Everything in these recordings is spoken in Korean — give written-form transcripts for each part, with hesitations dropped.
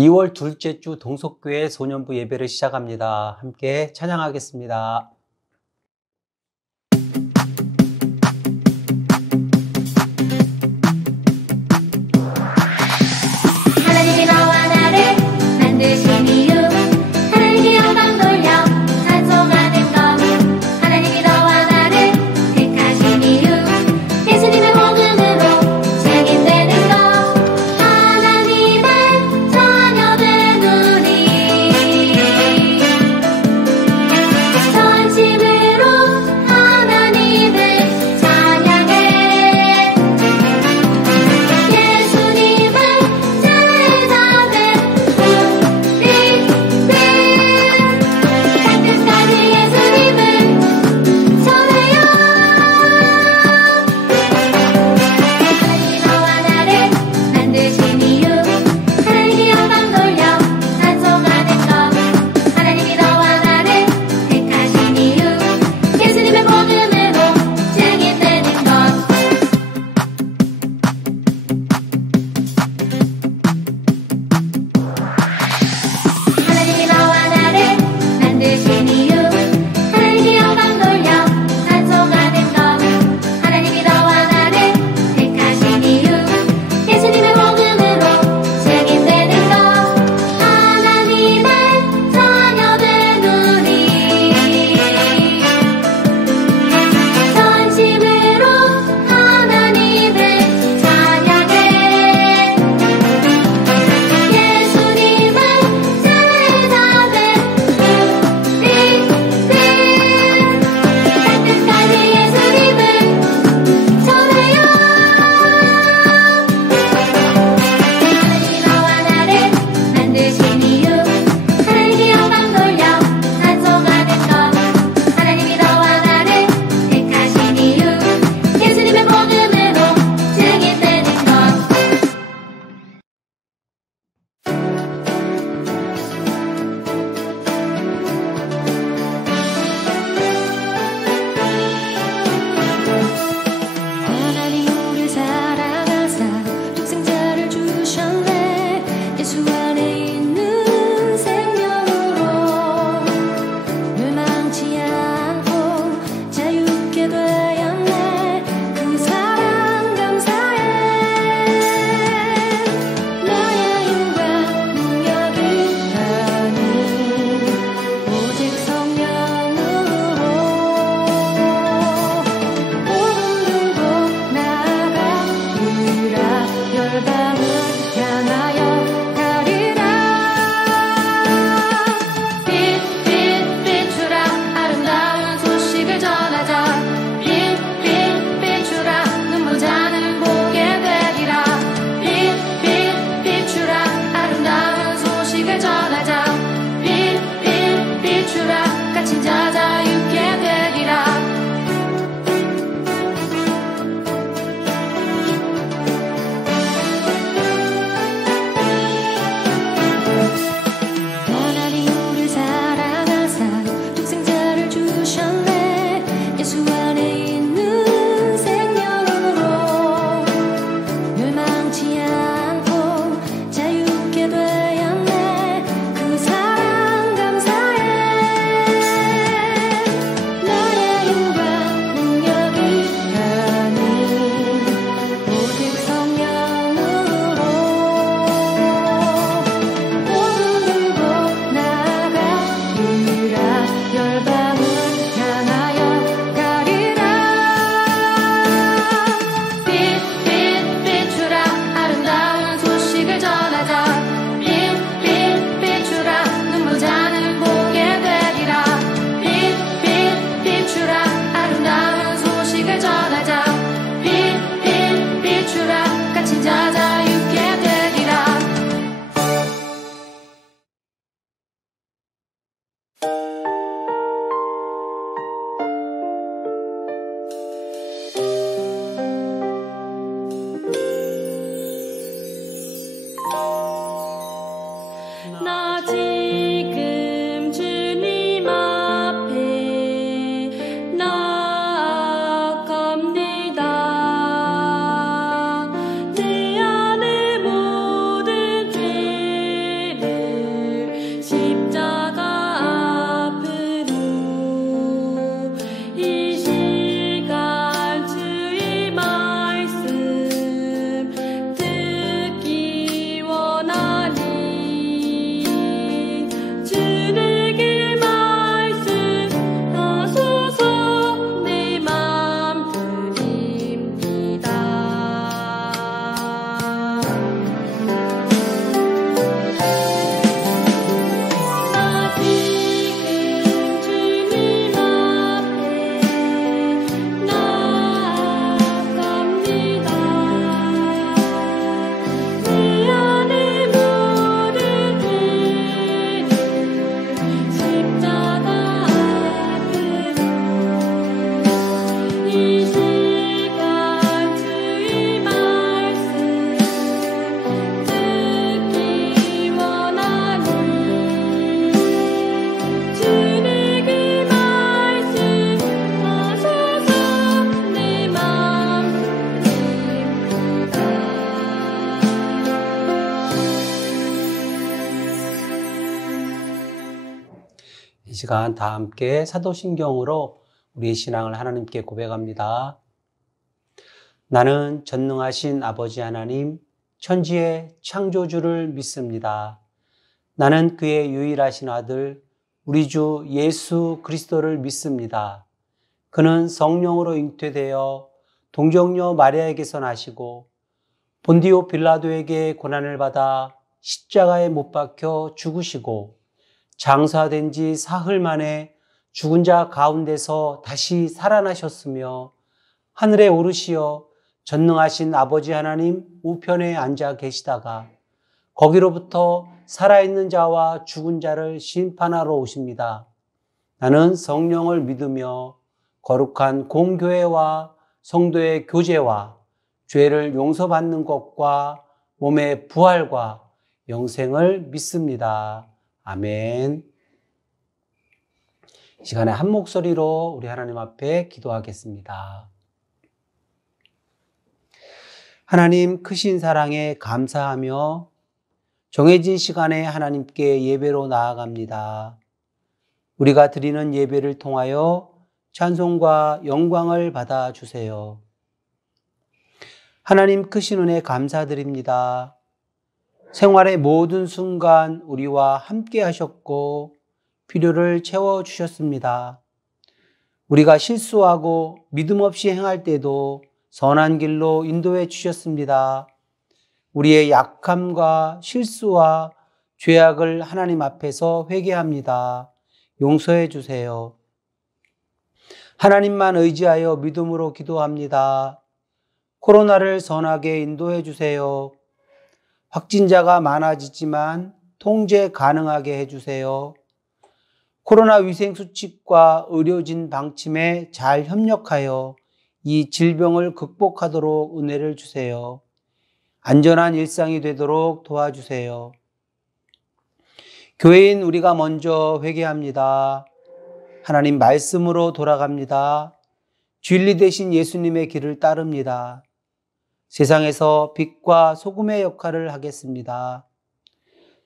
2월 둘째 주 동석교회 소년부 예배를 시작합니다. 함께 찬양하겠습니다. 하나님이 너와 나를 만드신 이유, 하나님께 영광 돌려 찬송하는 것. 하나님이 너와 나를 택하신 이유, 예수님의 복음으로 증인되는 것. 하나님의 자녀된 우리, 전심으로 하나님을 찬양해. 예수님을 제자된 우리들, 땅끝까지 예수님을 전해요. 하나님이 너와 나를 만드신 이유, 하나님께 영광 돌려 찬송하는 것. 하나님이 너와 나를 택하신 이유, 예수님의 복음으로 증인되는 것. 하나님이 너와 나를 만드신 이유, 하나님께 영광 돌려 찬송하는 것. 하나님이 너와 나를 택하신 이유, 예수님의 복음으로 증인되는 것. 하나님의 자녀된 우리, 전심으로 하나님을 찬양해. 예수님을 제자된 우리들, 땅끝까지 예수님을 전해요. 하나님이 너와 나를 만드신 이유, 하나님께 영광 돌려 찬송하는 것. 하나님이 너와 나를 택하신 이유, 예수님의 복음으로 증인되는 것. 하나님 우리를 사랑하사 독생자를 주셨네. 예수 안에 있는 생명으로 멸망치 않고 자유케 되었네. 그 사랑 감사해. 너의 영광 능력이 아닌 오직 성령으로 복음 들고 나아가 우리라 열방을 향하여 가리라. 빛 비추라, 아름다운 소식을 전하자. 빛 비추라, 눈먼 자는 보게 되리라. 빛 비추라, 아름다운 소식을 전하자. 빛 비추라, 갇힌 자 자유케 되리라. 하나님 우리를 사랑하사 독생자를 주셨네. 예수 안에 있는 생명으로 멸망치 않고 자유케 되었네. 그 사랑 감사해. 너의 영광 능력이 아닌 오직 성령으로 복음 들고 나아가 우리라 열방을 향하여 가리라. 빛 비추라, 아름다운 소식을 전하자. 빛 비추라, 눈먼 자는 보게 되리라. 빛 비추라, 아름다운 소식을 전하자. 빛 비추라, 갇힌 자 자유케 되리라. 나 지금 주님 앞에 나아갑니다. 내 안의 모든 죄 이 시간 다 함께 사도신경으로 우리의 신앙을 하나님께 고백합니다. 나는 전능하신 아버지 하나님, 천지의 창조주를 믿습니다. 나는 그의 유일하신 아들, 우리 주 예수 그리스도를 믿습니다. 그는 성령으로 잉태되어 동정녀 마리아에게서 나시고 본디오 빌라도에게 고난을 받아 십자가에 못 박혀 죽으시고 장사된 지 사흘 만에 죽은 자 가운데서 다시 살아나셨으며 하늘에 오르시어 전능하신 아버지 하나님 우편에 앉아 계시다가 거기로부터 살아있는 자와 죽은 자를 심판하러 오십니다. 나는 성령을 믿으며 거룩한 공교회와 성도의 교제와 죄를 용서받는 것과 몸의 부활과 영생을 믿습니다. 아멘. 이 시간에 한 목소리로 우리 하나님 앞에 기도하겠습니다. 하나님 크신 사랑에 감사하며 정해진 시간에 하나님께 예배로 나아갑니다. 우리가 드리는 예배를 통하여 찬송과 영광을 받아주세요. 하나님 크신 은혜 감사드립니다. 생활의 모든 순간 우리와 함께 하셨고 필요를 채워주셨습니다. 우리가 실수하고 믿음 없이 행할 때도 선한 길로 인도해 주셨습니다. 우리의 약함과 실수와 죄악을 하나님 앞에서 회개합니다. 용서해 주세요. 하나님만 의지하여 믿음으로 기도합니다. 코로나를 선하게 인도해 주세요. 확진자가 많아지지만 통제 가능하게 해주세요. 코로나 위생수칙과 의료진 방침에 잘 협력하여 이 질병을 극복하도록 은혜를 주세요. 안전한 일상이 되도록 도와주세요. 교회인 우리가 먼저 회개합니다. 하나님 말씀으로 돌아갑니다. 진리 되신 예수님의 길을 따릅니다. 세상에서 빛과 소금의 역할을 하겠습니다.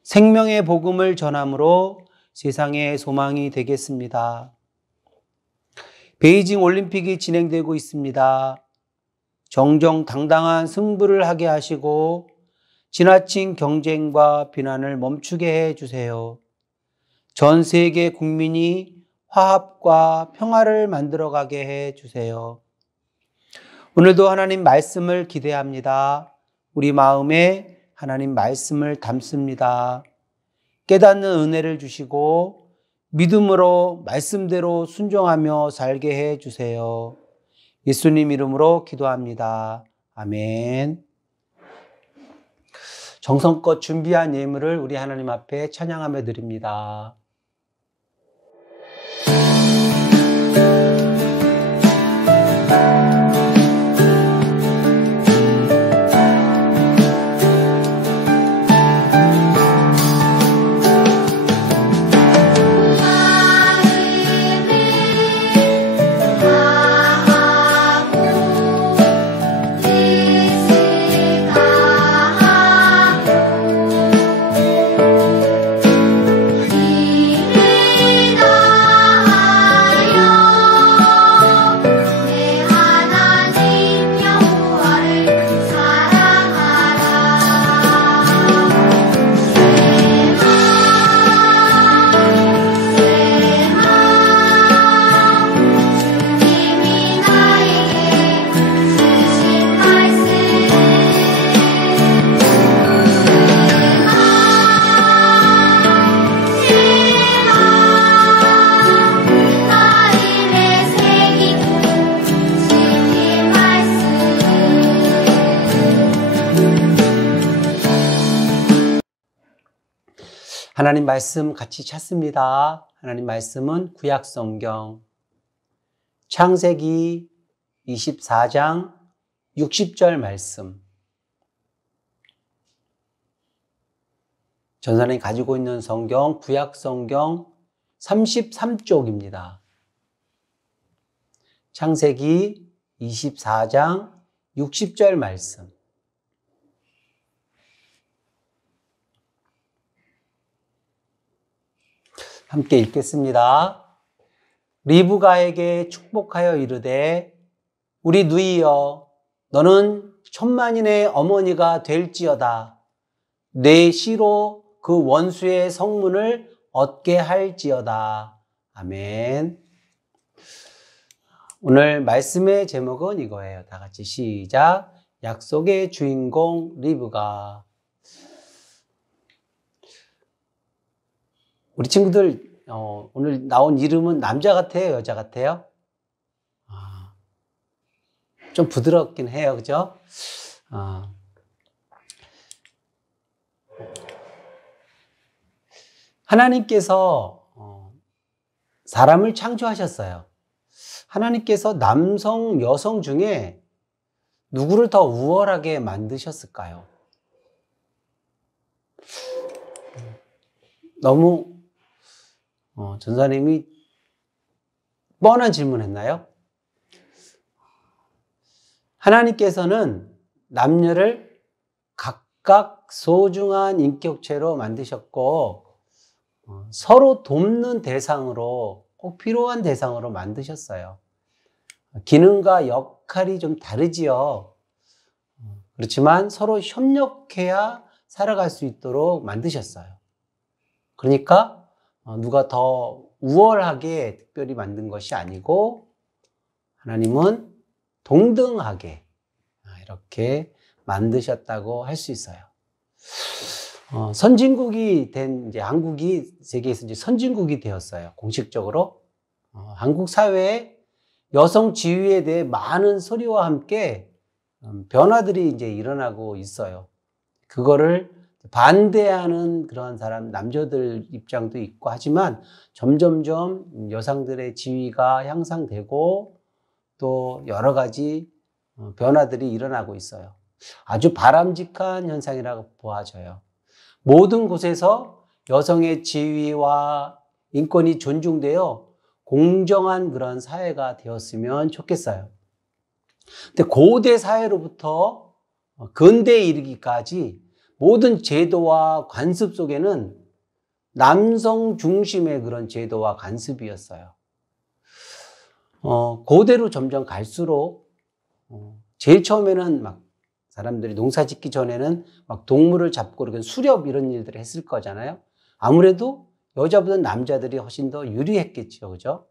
생명의 복음을 전함으로 세상의 소망이 되겠습니다. 베이징 올림픽이 진행되고 있습니다. 정정당당한 승부를 하게 하시고 지나친 경쟁과 비난을 멈추게 해주세요. 전 세계 국민이 화합과 평화를 만들어가게 해주세요. 오늘도 하나님 말씀을 기대합니다. 우리 마음에 하나님 말씀을 담습니다. 깨닫는 은혜를 주시고 믿음으로 말씀대로 순종하며 살게 해주세요. 예수님 이름으로 기도합니다. 아멘. 정성껏 준비한 예물을 우리 하나님 앞에 찬양하며 드립니다. 하나님 말씀 같이 찾습니다. 하나님 말씀은 구약성경 창세기 24장 60절 말씀. 전사님이 가지고 있는 성경 구약성경 33쪽입니다. 창세기 24장 60절 말씀. 함께 읽겠습니다. 리브가에게 축복하여 이르되 우리 누이여 너는 천만인의 어머니가 될지어다. 내 시로 그 원수의 성문을 얻게 할지어다. 아멘. 오늘 말씀의 제목은 이거예요. 다 같이 시작. 약속의 주인공 리브가. 우리 친구들 오늘 나온 이름은 남자 같아요? 여자 같아요? 좀 부드럽긴 해요. 그죠? 하나님께서 사람을 창조하셨어요. 하나님께서 남성, 여성 중에 누구를 더 우월하게 만드셨을까요? 너무 전사님이 뻔한 질문했나요? 하나님께서는 남녀를 각각 소중한 인격체로 만드셨고 서로 돕는 대상으로, 꼭 필요한 대상으로 만드셨어요. 기능과 역할이 좀 다르지요. 그렇지만 서로 협력해야 살아갈 수 있도록 만드셨어요. 그러니까 누가 더 우월하게 특별히 만든 것이 아니고 하나님은 동등하게 이렇게 만드셨다고 할 수 있어요. 선진국이 된 이제 한국이 세계에서 이제 선진국이 되었어요. 공식적으로. 한국 사회에 여성 지위에 대해 많은 소리와 함께 변화들이 이제 일어나고 있어요. 그거를 반대하는 그런 사람, 남자들 입장도 있고 하지만 점점점 여성들의 지위가 향상되고 또 여러 가지 변화들이 일어나고 있어요. 아주 바람직한 현상이라고 보아져요. 모든 곳에서 여성의 지위와 인권이 존중되어 공정한 그런 사회가 되었으면 좋겠어요. 근데 고대 사회로부터 근대에 이르기까지 모든 제도와 관습 속에는 남성 중심의 그런 제도와 관습이었어요. 고대로 점점 갈수록 제일 처음에는 막 사람들이 농사 짓기 전에는 막 동물을 잡고 이렇게 수렵 이런 일들을 했을 거잖아요. 아무래도 여자보다 남자들이 훨씬 더 유리했겠죠. 그죠?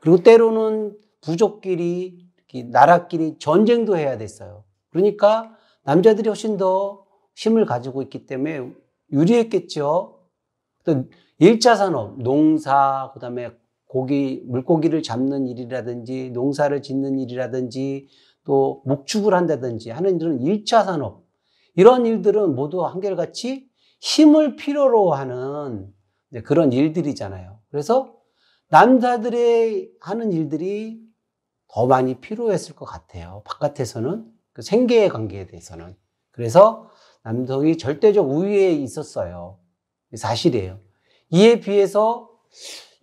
그리고 때로는 부족끼리, 나라끼리 전쟁도 해야 됐어요. 그러니까 남자들이 훨씬 더 힘을 가지고 있기 때문에 유리했겠죠. 또 1차 산업, 농사, 그 다음에 물고기를 잡는 일이라든지 농사를 짓는 일이라든지 또 목축을 한다든지 하는 일은 1차 산업. 이런 일들은 모두 한결같이 힘을 필요로 하는 그런 일들이잖아요. 그래서 남자들의 하는 일들이 더 많이 필요했을 것 같아요. 바깥에서는, 그 생계의 관계에 대해서는. 그래서 남성이 절대적 우위에 있었어요. 사실이에요. 이에 비해서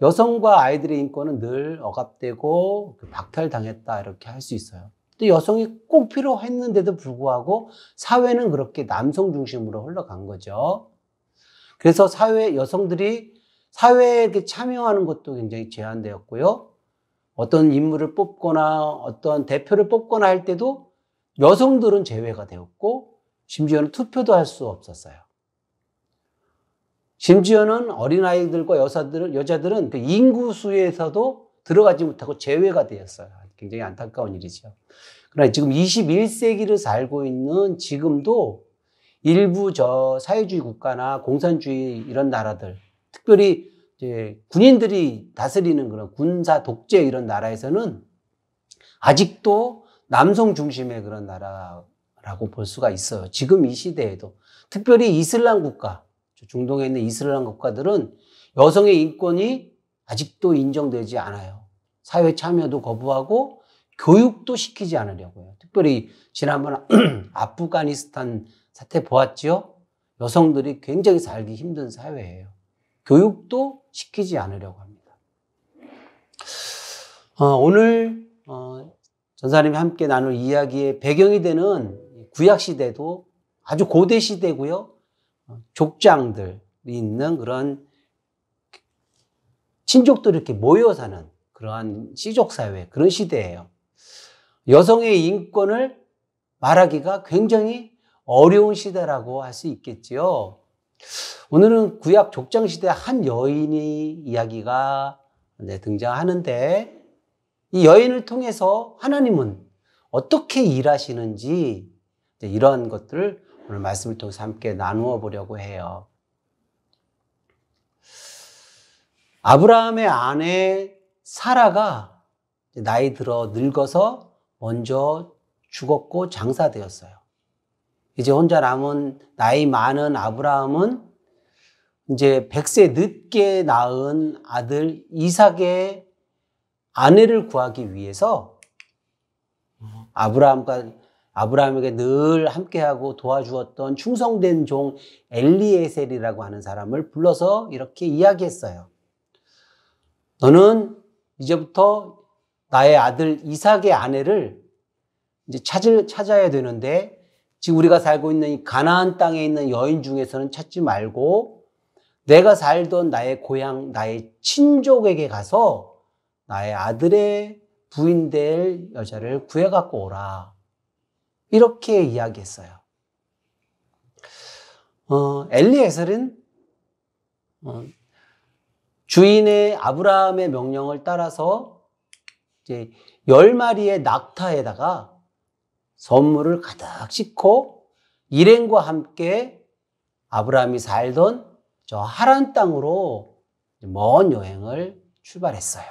여성과 아이들의 인권은 늘 억압되고 박탈당했다 이렇게 할 수 있어요. 또 여성이 꼭 필요했는데도 불구하고 사회는 그렇게 남성 중심으로 흘러간 거죠. 그래서 여성들이 사회에 이렇게 참여하는 것도 굉장히 제한되었고요. 어떤 인물을 뽑거나 어떤 대표를 뽑거나 할 때도 여성들은 제외가 되었고 심지어는 투표도 할 수 없었어요. 심지어는 어린아이들과 여자들은 그 인구수에서도 들어가지 못하고 제외가 되었어요. 굉장히 안타까운 일이죠. 그러나 지금 21세기를 살고 있는 지금도 일부 사회주의 국가나 공산주의 이런 나라들, 특별히 이제 군인들이 다스리는 그런 군사 독재 이런 나라에서는 아직도 남성 중심의 그런 나라라고 볼 수가 있어요. 지금 이 시대에도. 특별히 이슬람 국가, 중동에 있는 이슬람 국가들은 여성의 인권이 아직도 인정되지 않아요. 사회 참여도 거부하고 교육도 시키지 않으려고요. 특별히 지난번 아프가니스탄 사태 보았죠? 여성들이 굉장히 살기 힘든 사회예요. 교육도 시키지 않으려고 합니다. 오늘 전사님이 함께 나눌 이야기의 배경이 되는 구약시대도 아주 고대시대고요. 족장들이 있는 그런 친족들이 이렇게 모여 사는 그러한 시족사회, 그런 시대예요. 여성의 인권을 말하기가 굉장히 어려운 시대라고 할 수 있겠지요. 오늘은 구약 족장시대 한 여인이 이야기가 등장하는데, 이 여인을 통해서 하나님은 어떻게 일하시는지 이러한 것들을 오늘 말씀을 통해서 함께 나누어 보려고 해요. 아브라함의 아내 사라가 나이 들어 늙어서 먼저 죽었고 장사되었어요. 이제 혼자 남은 나이 많은 아브라함은 이제 100세 늦게 낳은 아들 이삭의 아내를 구하기 위해서 아브라함에게 늘 함께하고 도와주었던 충성된 종 엘리에셀이라고 하는 사람을 불러서 이렇게 이야기했어요. 너는 이제부터 나의 아들 이삭의 아내를 이제 찾아야 되는데, 지금 우리가 살고 있는 이 가나안 땅에 있는 여인 중에서는 찾지 말고 내가 살던 나의 고향, 나의 친족에게 가서 나의 아들의 부인 될 여자를 구해갖고 오라. 이렇게 이야기했어요. 엘리에셀은 주인의 아브라함의 명령을 따라서 이제 10마리의 낙타에다가 선물을 가득 싣고 일행과 함께 아브라함이 살던 저 하란 땅으로 먼 여행을 출발했어요.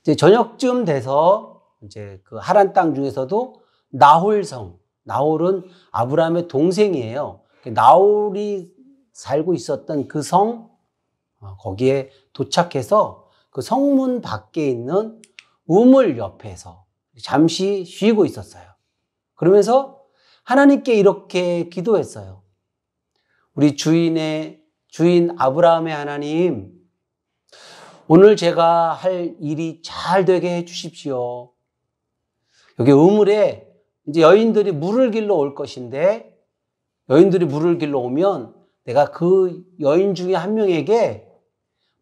이제 저녁쯤 돼서 이제 그 하란 땅 중에서도 나홀은 아브라함의 동생이에요. 나홀이 살고 있었던 그 성, 거기에 도착해서 그 성문 밖에 있는 우물 옆에서 잠시 쉬고 있었어요. 그러면서 하나님께 이렇게 기도했어요. 우리 주인 아브라함의 하나님, 오늘 제가 할 일이 잘 되게 해 주십시오. 여기 우물에 이제 여인들이 물을 길러 올 것인데, 여인들이 물을 길러 오면 내가 그 여인 중에 한 명에게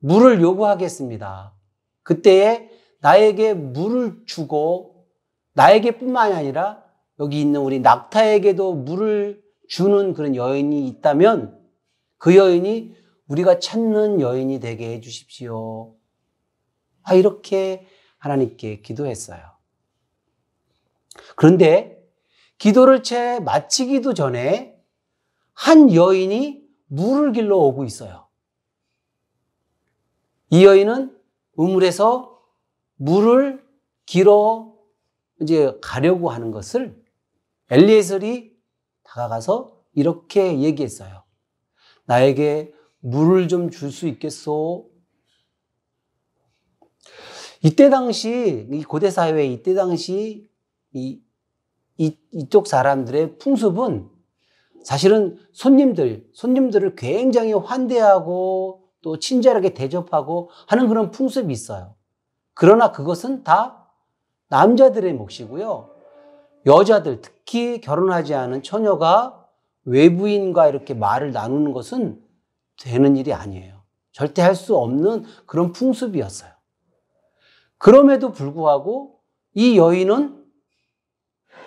물을 요구하겠습니다. 그때에 나에게 물을 주고, 나에게뿐만이 아니라 여기 있는 우리 낙타에게도 물을 주는 그런 여인이 있다면 그 여인이 우리가 찾는 여인이 되게 해 주십시오. 이렇게 하나님께 기도했어요. 그런데 기도를 채 마치기도 전에 한 여인이 물을 길러 오고 있어요. 이 여인은 우물에서 물을 길어 이제 가려고 하는 것을 엘리에셀이 다가가서 이렇게 얘기했어요. 나에게 물을 좀 줄 수 있겠소? 이때 당시, 이 고대 사회 이때 당시 이쪽 사람들의 풍습은 사실은 손님들을 굉장히 환대하고 또 친절하게 대접하고 하는 그런 풍습이 있어요. 그러나 그것은 다 남자들의 몫이고요. 여자들, 특히 결혼하지 않은 처녀가 외부인과 이렇게 말을 나누는 것은 되는 일이 아니에요. 절대 할 수 없는 그런 풍습이었어요. 그럼에도 불구하고 이 여인은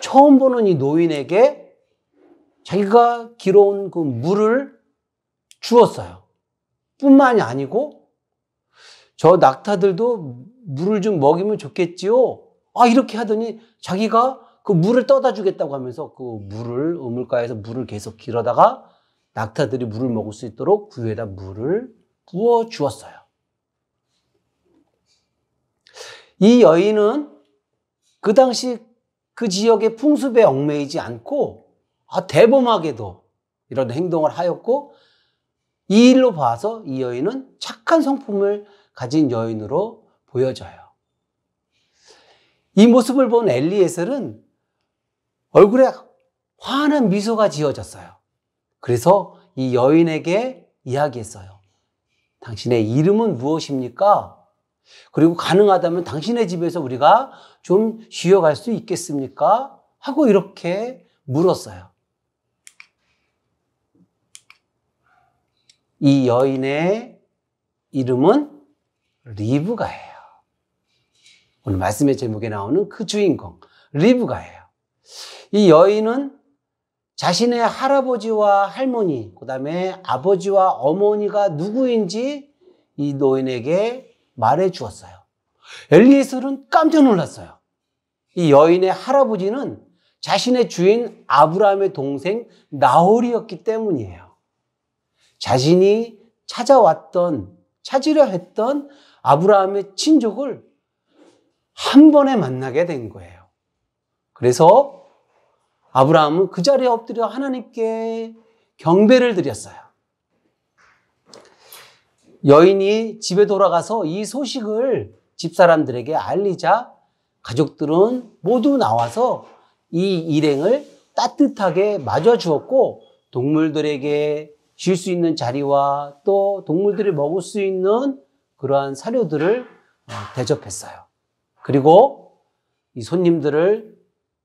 처음 보는 이 노인에게 자기가 길어온 그 물을 주었어요. 뿐만이 아니고 저 낙타들도 물을 좀 먹이면 좋겠지요. 이렇게 하더니 자기가 그 물을 떠다 주겠다고 하면서 그 물을 우물가에서 물을 계속 길어다가 낙타들이 물을 먹을 수 있도록 그 위에다 물을 부어 주었어요. 이 여인은 그 당시 그 지역의 풍습에 얽매이지 않고 대범하게도 이런 행동을 하였고, 이 일로 봐서 이 여인은 착한 성품을 가진 여인으로 보여져요. 이 모습을 본 엘리에셀은 얼굴에 환한 미소가 지어졌어요. 그래서 이 여인에게 이야기했어요. 당신의 이름은 무엇입니까? 그리고 가능하다면 당신의 집에서 우리가 좀 쉬어갈 수 있겠습니까? 하고 이렇게 물었어요. 이 여인의 이름은 리브가예요. 오늘 말씀의 제목에 나오는 그 주인공 리브가예요. 이 여인은 자신의 할아버지와 할머니, 그 다음에 아버지와 어머니가 누구인지 이 노인에게 말해 주었어요. 엘리에셀은 깜짝 놀랐어요. 이 여인의 할아버지는 자신의 주인 아브라함의 동생 나홀이었기 때문이에요. 자신이 찾으려 했던 아브라함의 친족을 한 번에 만나게 된 거예요. 그래서 아브라함은 그 자리에 엎드려 하나님께 경배를 드렸어요. 여인이 집에 돌아가서 이 소식을 집사람들에게 알리자 가족들은 모두 나와서 이 일행을 따뜻하게 맞아주었고 동물들에게 쉴 수 있는 자리와 또 동물들이 먹을 수 있는 그러한 사료들을 대접했어요. 그리고 이 손님들을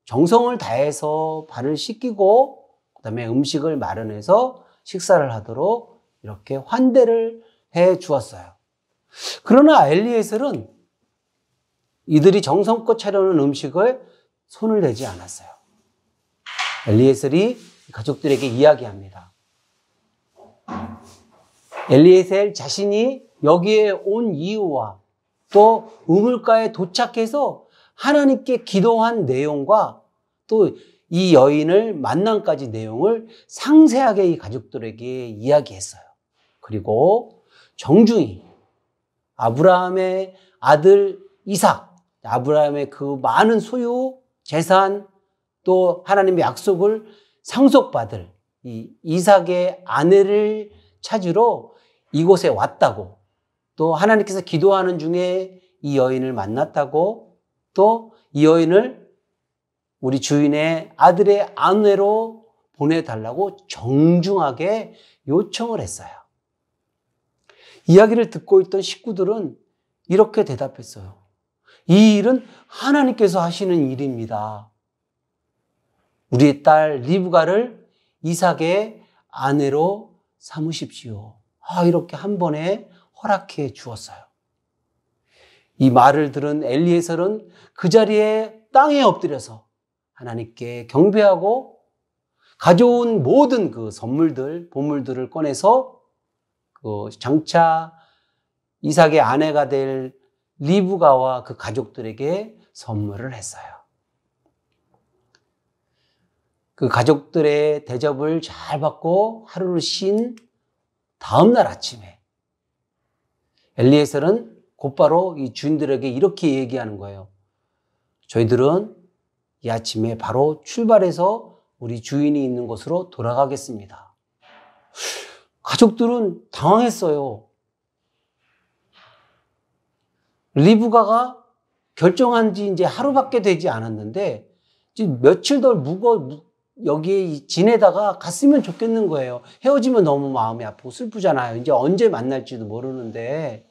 정성을 다해서 발을 씻기고 그다음에 음식을 마련해서 식사를 하도록 이렇게 환대를 해 주었어요. 그러나 엘리에셀은 이들이 정성껏 차려놓은 음식을 손을 대지 않았어요. 엘리에셀이 가족들에게 이야기합니다. 엘리에셀 자신이 여기에 온 이유와 또 우물가에 도착해서 하나님께 기도한 내용과 또 이 여인을 만남까지 내용을 상세하게 이 가족들에게 이야기했어요. 그리고 정중히 아브라함의 아들 이삭, 아브라함의 그 많은 소유, 재산, 또 하나님의 약속을 상속받을 이 이삭의 아내를 찾으러 이곳에 왔다고, 또 하나님께서 기도하는 중에 이 여인을 만났다고, 또 이 여인을 우리 주인의 아들의 아내로 보내달라고 정중하게 요청을 했어요. 이야기를 듣고 있던 식구들은 이렇게 대답했어요. 이 일은 하나님께서 하시는 일입니다. 우리의 딸 리브가를 이삭의 아내로 삼으십시오. 이렇게 한 번에 허락해 주었어요. 이 말을 들은 엘리에셀은 그 자리에 땅에 엎드려서 하나님께 경배하고 가져온 모든 그 선물들, 보물들을 꺼내서 그 장차 이삭의 아내가 될 리브가와 그 가족들에게 선물을 했어요. 그 가족들의 대접을 잘 받고 하루를 쉰 다음 날 아침에 엘리에셀은 곧바로 이 주인들에게 이렇게 얘기하는 거예요. 저희들은 이 아침에 바로 출발해서 우리 주인이 있는 곳으로 돌아가겠습니다. 가족들은 당황했어요. 리브가가 결정한 지 이제 하루밖에 되지 않았는데 지금 며칠 더 여기에 지내다가 갔으면 좋겠는 거예요. 헤어지면 너무 마음이 아프고 슬프잖아요. 이제 언제 만날지도 모르는데.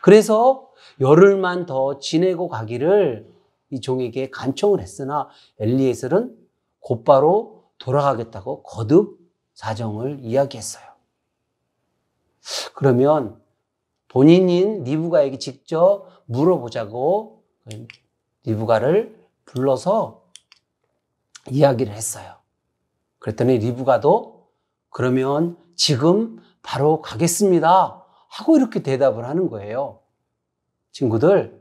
그래서 열흘만 더 지내고 가기를 이 종에게 간청을 했으나 엘리에셀은 곧바로 돌아가겠다고 거듭 사정을 이야기했어요. 그러면 본인인 리브가에게 직접 물어보자고 리브가를 불러서 이야기를 했어요. 그랬더니 리브가도 그러면 지금 바로 가겠습니다 하고 이렇게 대답을 하는 거예요. 친구들,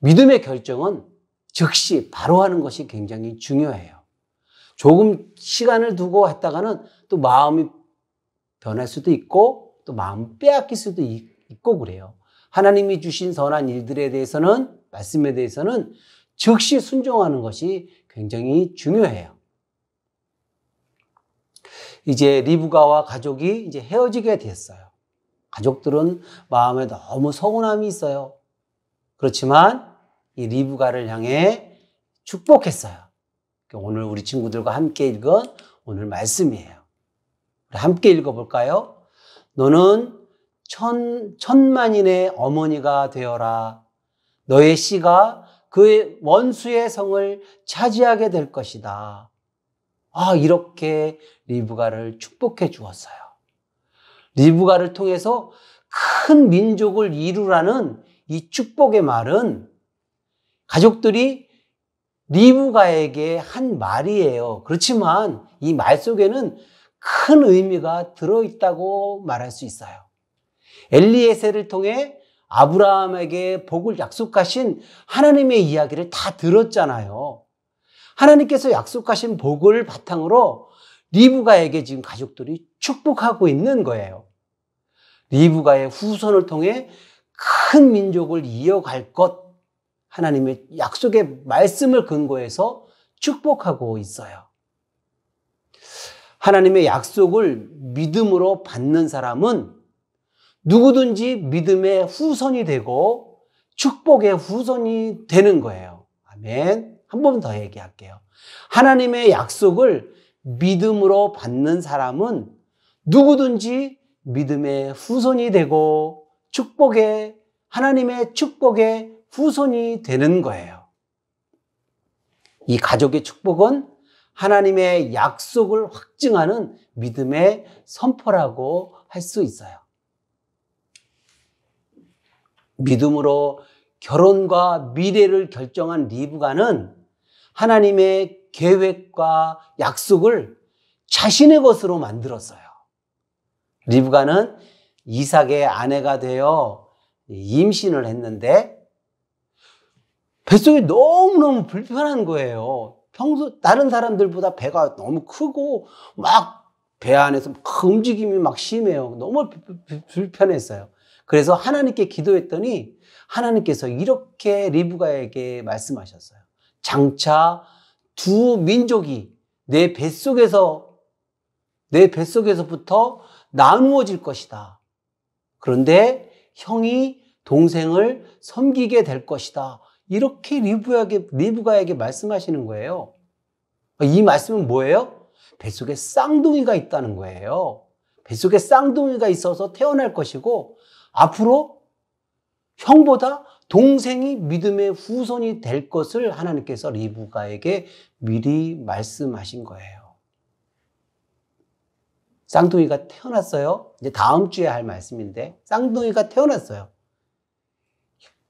믿음의 결정은 즉시 바로 하는 것이 굉장히 중요해요. 조금 시간을 두고 했다가는 또 마음이 변할 수도 있고 또 마음 빼앗길 수도 있고 그래요. 하나님이 주신 선한 일들에 대해서는, 말씀에 대해서는 즉시 순종하는 것이 굉장히 중요해요. 이제 리브가와 가족이 이제 헤어지게 됐어요. 가족들은 마음에 너무 서운함이 있어요. 그렇지만 이 리브가를 향해 축복했어요. 오늘 우리 친구들과 함께 읽은 오늘 말씀이에요. 우리 함께 읽어볼까요? 너는 천만인의 어머니가 되어라. 너의 씨가 그의 원수의 성을 차지하게 될 것이다. 이렇게 리브가를 축복해 주었어요. 리브가를 통해서 큰 민족을 이루라는 이 축복의 말은 가족들이 리브가에게 한 말이에요. 그렇지만 이 말 속에는 큰 의미가 들어있다고 말할 수 있어요. 엘리에셀을 통해 아브라함에게 복을 약속하신 하나님의 이야기를 다 들었잖아요. 하나님께서 약속하신 복을 바탕으로 리브가에게 지금 가족들이 축복하고 있는 거예요. 리브가의 후손을 통해 큰 민족을 이어갈 것, 하나님의 약속의 말씀을 근거해서 축복하고 있어요. 하나님의 약속을 믿음으로 받는 사람은 누구든지 믿음의 후손이 되고 축복의 후손이 되는 거예요. 아멘. 한 번 더 얘기할게요. 하나님의 약속을 믿음으로 받는 사람은 누구든지 믿음의 후손이 되고 하나님의 축복의 후손이 되는 거예요. 이 가족의 축복은 하나님의 약속을 확증하는 믿음의 선포라고 할 수 있어요. 믿음으로 결혼과 미래를 결정한 리브가는 하나님의 계획과 약속을 자신의 것으로 만들었어요. 리브가는 이삭의 아내가 되어 임신을 했는데 뱃속이 너무너무 불편한 거예요. 다른 사람들보다 배가 너무 크고 막 배 안에서 움직임이 막 심해요. 너무 불편했어요. 그래서 하나님께 기도했더니 하나님께서 이렇게 리브가에게 말씀하셨어요. 장차 두 민족이 내 뱃속에서부터 나누어질 것이다. 그런데 형이 동생을 섬기게 될 것이다. 이렇게 리브가에게 말씀하시는 거예요. 이 말씀은 뭐예요? 뱃속에 쌍둥이가 있다는 거예요. 뱃속에 쌍둥이가 있어서 태어날 것이고 앞으로 형보다 동생이 믿음의 후손이 될 것을 하나님께서 리브가에게 미리 말씀하신 거예요. 쌍둥이가 태어났어요. 이제 다음 주에 할 말씀인데 쌍둥이가 태어났어요.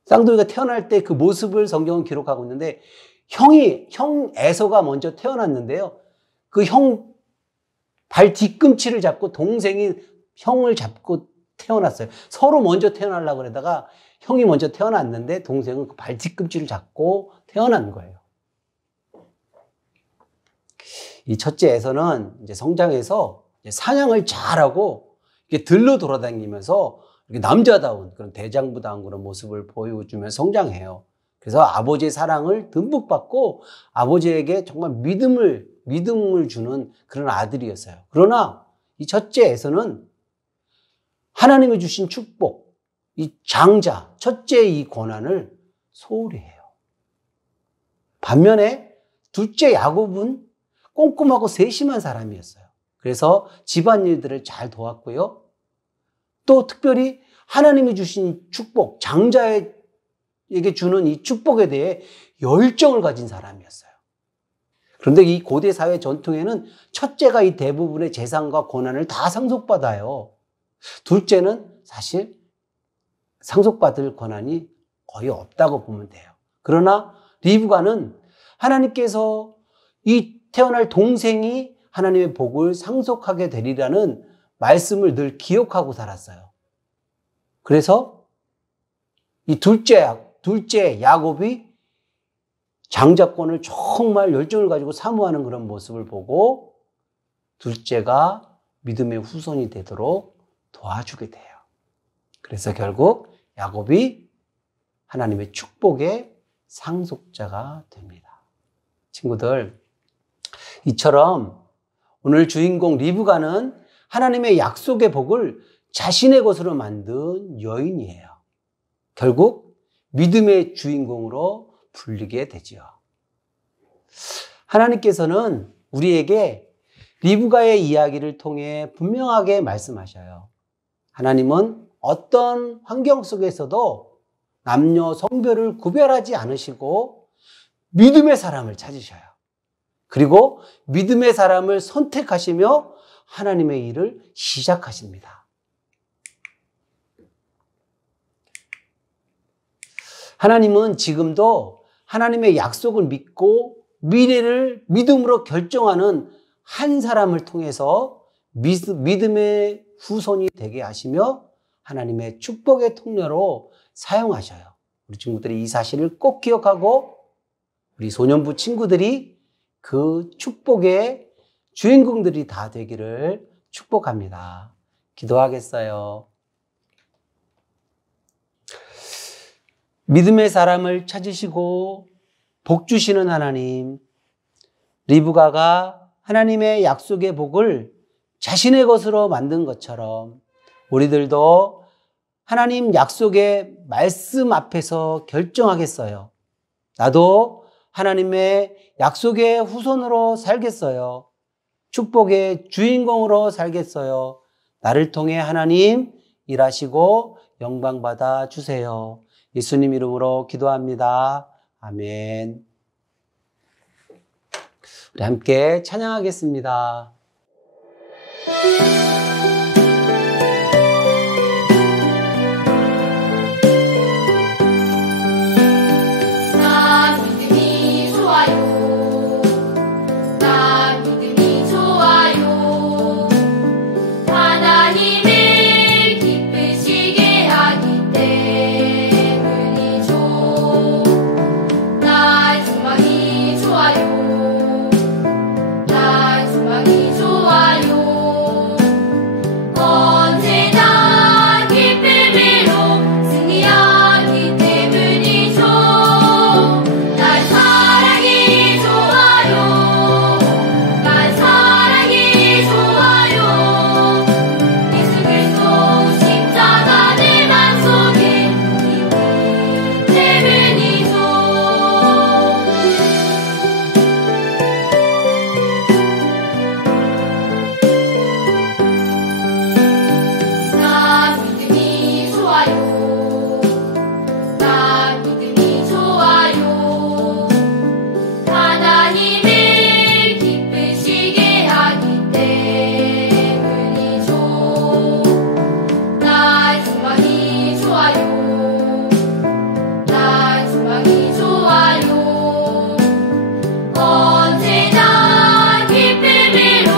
쌍둥이가 태어날 때 그 모습을 성경은 기록하고 있는데 형 에서가 먼저 태어났는데요. 그 형 발 뒤꿈치를 잡고 동생이 형을 잡고 태어났어요. 서로 먼저 태어나려고 그러다가 형이 먼저 태어났는데 동생은 그 발 뒤꿈치를 잡고 태어난 거예요. 이 첫째 에서는 이제 성장해서 사냥을 잘하고 들로 돌아다니면서 남자다운 그런 대장부다운 그런 모습을 보여주면서 성장해요. 그래서 아버지의 사랑을 듬뿍 받고 아버지에게 정말 믿음을 주는 그런 아들이었어요. 그러나 이 첫째에서는 하나님이 주신 축복, 이 장자, 첫째의 이 권한을 소홀히 해요. 반면에 둘째 야곱은 꼼꼼하고 세심한 사람이었어요. 그래서 집안일들을 잘 도왔고요. 또 특별히 하나님이 주신 축복, 장자에게 주는 이 축복에 대해 열정을 가진 사람이었어요. 그런데 이 고대 사회 전통에는 첫째가 이 대부분의 재산과 권한을 다 상속받아요. 둘째는 사실 상속받을 권한이 거의 없다고 보면 돼요. 그러나 리브가는 하나님께서 이 태어날 동생이 하나님의 복을 상속하게 되리라는 말씀을 늘 기억하고 살았어요. 그래서 이 둘째 야곱이 장자권을 정말 열정을 가지고 사모하는 그런 모습을 보고 둘째가 믿음의 후손이 되도록 도와주게 돼요. 그래서 결국 야곱이 하나님의 축복의 상속자가 됩니다. 친구들, 이처럼 오늘 주인공 리브가는 하나님의 약속의 복을 자신의 것으로 만든 여인이에요. 결국 믿음의 주인공으로 불리게 되죠. 하나님께서는 우리에게 리브가의 이야기를 통해 분명하게 말씀하셔요. 하나님은 어떤 환경 속에서도 남녀 성별을 구별하지 않으시고 믿음의 사람을 찾으셔요. 그리고 믿음의 사람을 선택하시며 하나님의 일을 시작하십니다. 하나님은 지금도 하나님의 약속을 믿고 미래를 믿음으로 결정하는 한 사람을 통해서 믿음의 후손이 되게 하시며 하나님의 축복의 통로로 사용하셔요. 우리 친구들이 이 사실을 꼭 기억하고 우리 소년부 친구들이 그 축복의 주인공들이 다 되기를 축복합니다. 기도하겠어요. 믿음의 사람을 찾으시고 복 주시는 하나님, 리브가가 하나님의 약속의 복을 자신의 것으로 만든 것처럼 우리들도 하나님 약속의 말씀 앞에서 결정하겠어요. 나도 하나님의 약속의 후손으로 살겠어요. 축복의 주인공으로 살겠어요. 나를 통해 하나님 일하시고 영광 받아 주세요. 예수님 이름으로 기도합니다. 아멘. 우리 함께 찬양하겠습니다. 나 믿음이 좋아요. 나 믿음이 좋아요. 하나님을 기쁘시게 하기 때문이죠. 나 소망이 좋아요. 나 소망이 좋아요. 언제나 기쁨으로 승리하기 때문이죠. 날 사랑이 좋아요. 날 사랑이 좋아요. 예수 그리스도 십자가 내 맘속에 있기 때문이죠. 나 믿음이 좋아요. 나 믿음이 좋아요. 하나님을 기쁘시게 하기 때문이죠. 나 소망이 좋아요. 나 소망이 좋아요. 언제나 기쁨으로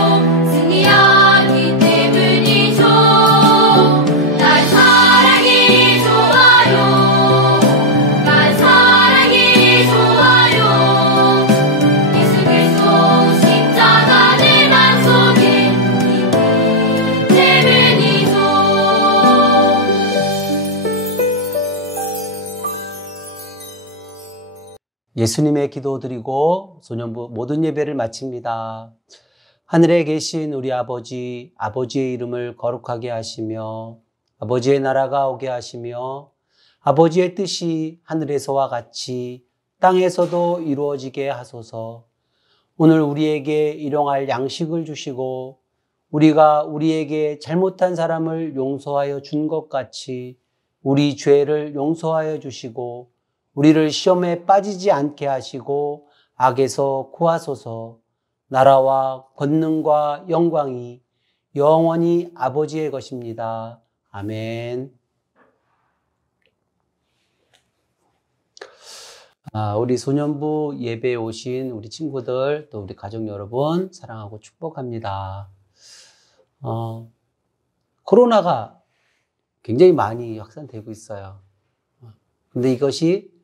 승리하기 때문이죠. 날 사랑이 좋아요. 날 사랑이 좋아요. 예수 그리스도 십자가 내 맘속에 있기 때문이죠. 예수님의 기도 드리고 소년부 모든 예배를 마칩니다. 하늘에 계신 우리 아버지, 아버지의 이름을 거룩하게 하시며 아버지의 나라가 오게 하시며 아버지의 뜻이 하늘에서와 같이 땅에서도 이루어지게 하소서. 오늘 우리에게 일용할 양식을 주시고 우리가 우리에게 잘못한 사람을 용서하여 준 것 같이 우리 죄를 용서하여 주시고 우리를 시험에 빠지지 않게 하시고 악에서 구하소서. 나라와 권능과 영광이 영원히 아버지의 것입니다. 아멘. 우리 소년부 예배에 오신 우리 친구들, 또 우리 가족 여러분 사랑하고 축복합니다. 코로나가 굉장히 많이 확산되고 있어요. 근데 이것이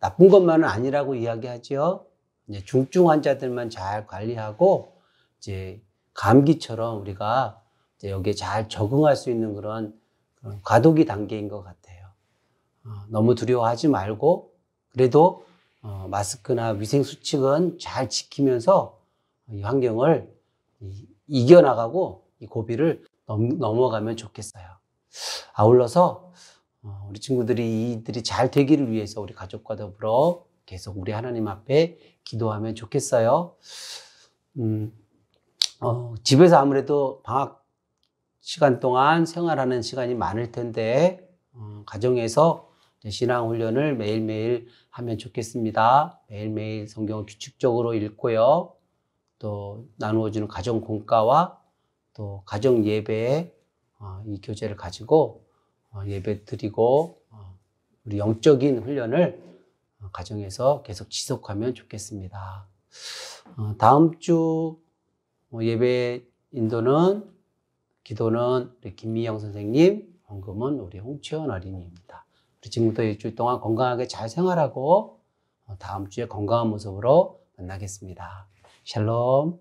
나쁜 것만은 아니라고 이야기하죠. 이제 중증 환자들만 잘 관리하고 이제 감기처럼 우리가 이제 여기에 잘 적응할 수 있는 그런 과도기 단계인 것 같아요. 너무 두려워하지 말고 그래도 마스크나 위생 수칙은 잘 지키면서 이 환경을 이겨나가고 이 고비를 넘어가면 좋겠어요. 아울러서 우리 친구들이 이들이 잘 되기를 위해서 우리 가족과 더불어 계속 우리 하나님 앞에 기도하면 좋겠어요. 집에서 아무래도 방학 시간 동안 생활하는 시간이 많을 텐데 가정에서 신앙 훈련을 매일매일 하면 좋겠습니다. 매일매일 성경을 규칙적으로 읽고요. 또 나누어주는 가정 공과와 또 가정 예배에 이 교재를 가지고 예배 드리고 우리 영적인 훈련을 가정에서 계속 지속하면 좋겠습니다. 다음 주 예배 인도는, 기도는 우리 김미영 선생님, 헌금은 우리 홍채원 어린이입니다. 우리 지금부터 일주일 동안 건강하게 잘 생활하고 다음 주에 건강한 모습으로 만나겠습니다. 샬롬.